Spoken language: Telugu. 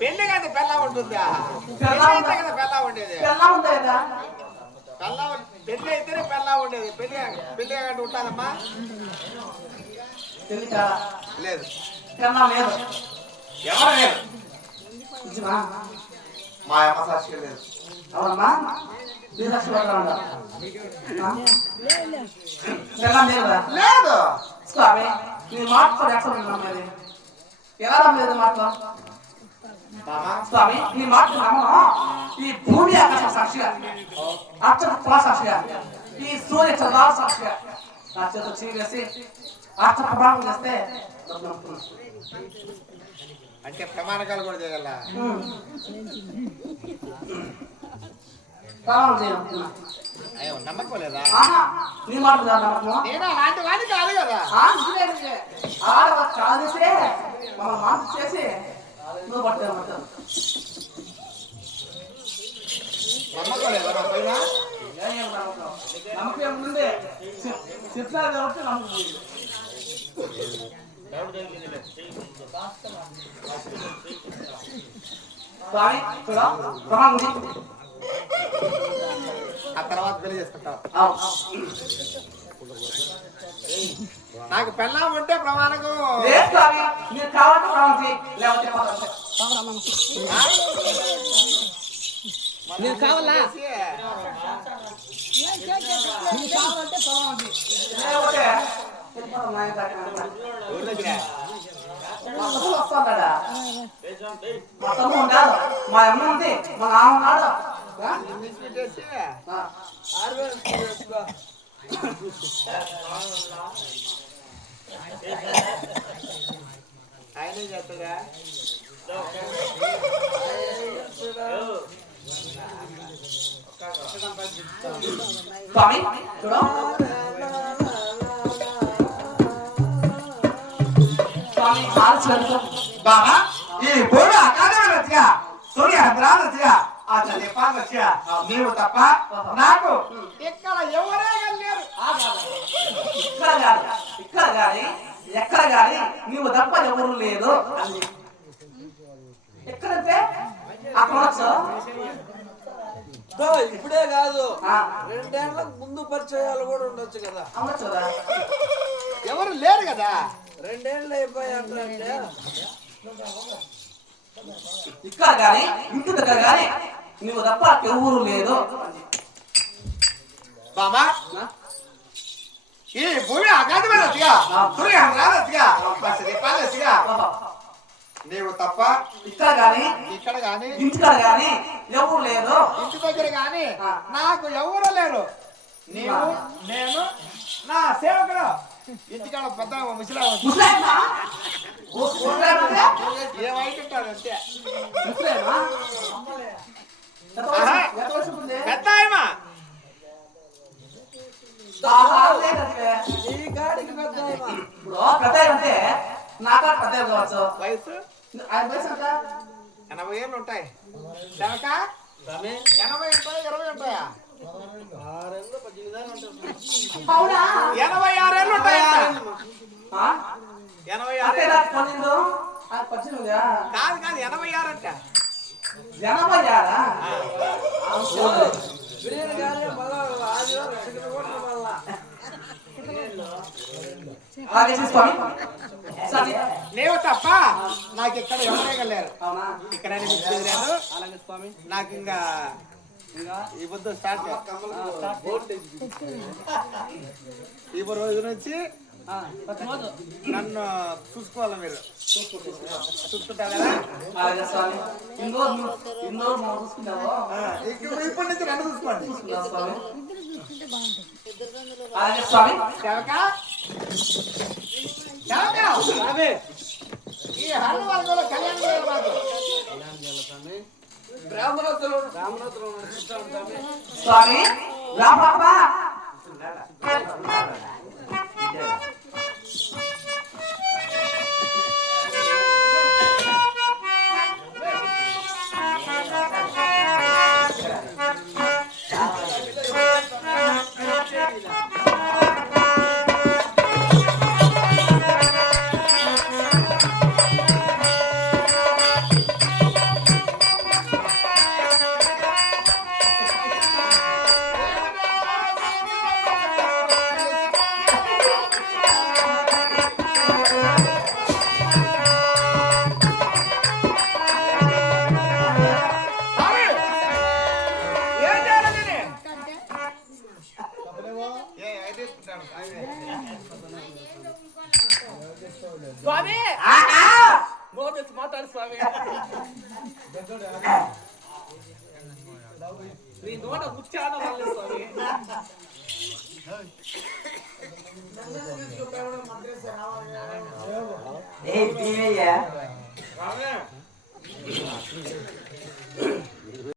పెళ్లి కాదు పెళ్ళ ఉంటుందా? పెళ్ళ ఉండేది పెళ్లి అయితేనే పెళ్ళ ఉండేది. పెళ్లి అంటే ఉంటానమ్మా లేదు. ఎవరు లేదు? మా అమ్మ సాక్షి లేదు. అవునమ్మా లేదు స్వామి నీ మాట ఎక్కడ ఎలా రమ్మలేదు మాట స్వామి నీ మాట ఈ భూమి ఆకాశ సాక్షిగా అక్షర సాక్షిగా ఈ సూర్య చంద్ర సాక్షిగా నా చేత చీరేసి అక్షర ప్రభావం చేస్తే అంటే ప్రమాణకాలు కూడా చేయగల నమ్మకం లేదా? నీ మాట నేను అలాంటి వాడిని కాదు కదా. కాదేసే మన మాట చేసి నువ్వు పట్టావు నమ్మకం లేదా? నమ్మకం ఏముంది చెప్తారు కాబట్టి నమ్మకం ఆ తర్వాత పెళ్లి చేసుకుంటావు. నాకు పెళ్ళాం ఉంటే ప్రమాణకం నేను కావాలా వస్తాడా మా తమ్ము ఉన్నాడు, మా అమ్మ ఉంది, మా నాన్న ఉన్నాడు. ఆయనే చేస్తాడా? స్వామి చూడ స్వామి బాబా ఈ భూమి అకాదమిగా సూర్య హద్రాలగా ఆ చదివాలగా నీవు తప్ప నాకు ఇక్కడ ఎవరే లేరు. ఇక్కడ గాని ఎక్కడ గాని నీవు తప్ప ఎవరు లేదు. ఎక్కడంటే అక్కడ ఇప్పుడే కాదు, 2 ఏళ్లకు ముందు పరిచయాలు కూడా ఉండొచ్చు కదా. ఎవరు లేరు కదా. 2 ఏళ్ళు అయిపోయాయంటే ఇక్కడ గాని ఇంటి దగ్గర గాని నువ్వు తప్ప ఎవరు లేదు. బాబా ఈ భూమి ఆకాశమైనదిగా సూర్యం రాదదిగా దీపాలదిగా నీవు తప్ప ఇక్కడ గాని ఇంటికాడ గాని ఎవరు లేరు. ఇంటి దగ్గర గాని నాకు ఎవరు లేరు. నీవు నేను నా సేవకుడు ఇంటికాడ పెద్ద ముసలా ఏమైతుంటాడు అంతే. పెద్ద ఆయమా ఈ గాడికి పెద్ద ఆయమా. ఇప్పుడు పెద్ద అంటే నాకా పెద్ద కావచ్చు. వయసు ఆయన వయసు ఎంత? 80 ఏళ్ళు ఉంటాయి. 80 ఉంటాయి, 20 ఉంటాయా? 86 ఏళ్ళు ఉంటాయా? 86 కాదు 86 అంట. 86 లేవు తప్ప నాకు ఇక్కడ ఎవరే లేరు. ఇక్కడ నాకు ఇంకా ఈ బుద్ధ స్టార్ట్ ఈ రోజు నుంచి నన్ను చూసుకోవాలి. మీరు చూసుకుంటారు కదా? ఇప్పటి నుంచి నన్ను చూసుకోండి. ఈ హరణ వర్గంలో కళ్యాణం చేయాలి మాకు. స్వామి రామా స్వామి మాట్లాడు స్వామి. నీ నోట ముచ్చాన వాళ్ళే స్వామి.